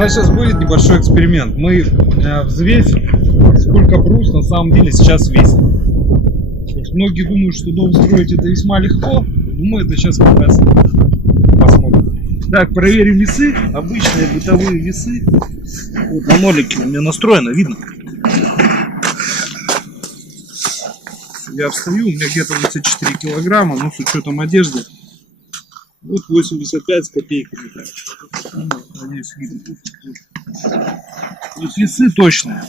нас сейчас будет небольшой эксперимент. Мы взвесим, сколько брус на самом деле сейчас весит. Многие думают, что дом строить это весьма легко. Мы это сейчас как раз посмотрим. Так, проверим весы. Обычные бытовые весы. Вот на нолике у меня настроено, видно. Я встаю, у меня где-то 84 килограмма, но с учетом одежды. Вот 85 с копейками. Надеюсь, видно. То есть весы точные.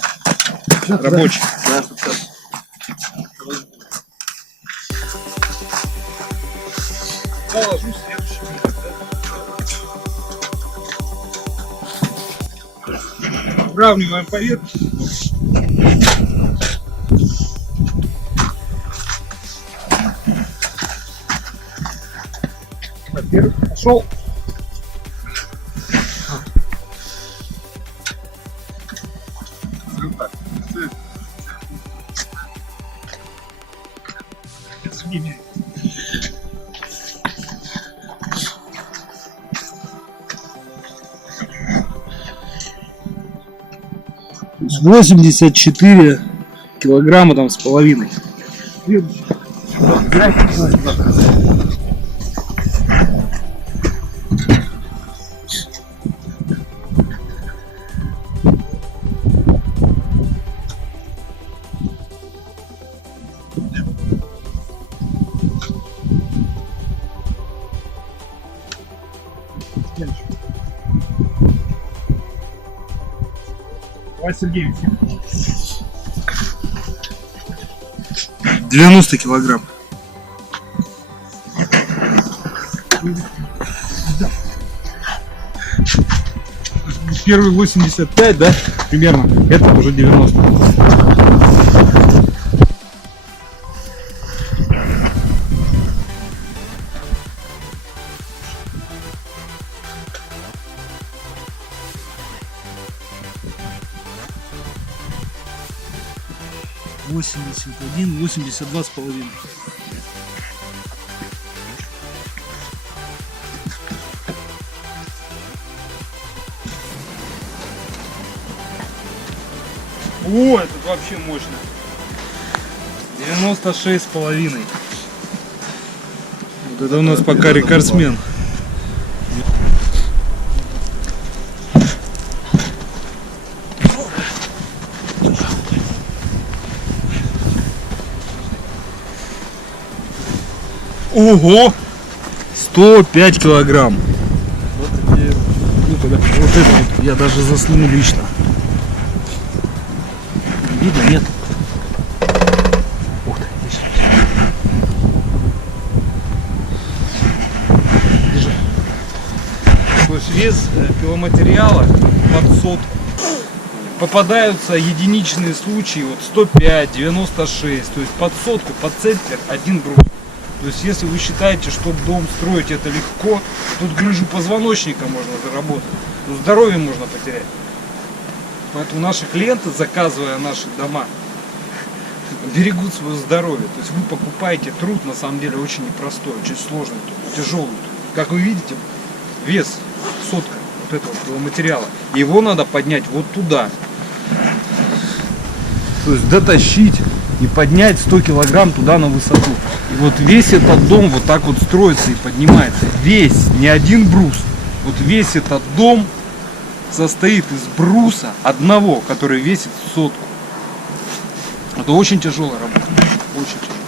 Рабочие. Положу следующий. Выравниваем поверхность. Во-первых, пошел. Извини. То есть 84 килограмма там с половиной. Сергей, 90 килограмм. Первый 85, да, примерно. Это уже 90. Восемьдесят один, 82 с половиной. О, это вообще мощно. 96 с половиной. Вот это у нас пока рекордсмен. Ого! 105 килограмм. Вот это вот я даже заснул лично. Видно, нет? Ух ты, держи. То есть вес пиломатериала под сотку. Попадаются единичные случаи, вот 105, 96, то есть под сотку, под центнер один брус. То есть, если вы считаете, что дом строить это легко, тут грыжу позвоночника можно заработать, но здоровье можно потерять. Поэтому наши клиенты, заказывая наши дома, берегут свое здоровье. То есть, вы покупаете труд, на самом деле, очень непростой, очень сложный труд, тяжелый труд. Как вы видите, вес сотка вот этого материала, его надо поднять вот туда. То есть, дотащить и поднять 100 килограмм туда на высоту. И вот весь этот дом вот так вот строится и поднимается. Весь, не один брус. Вот весь этот дом состоит из бруса одного, который весит сотку. Это очень тяжелая работа. Очень тяжелая.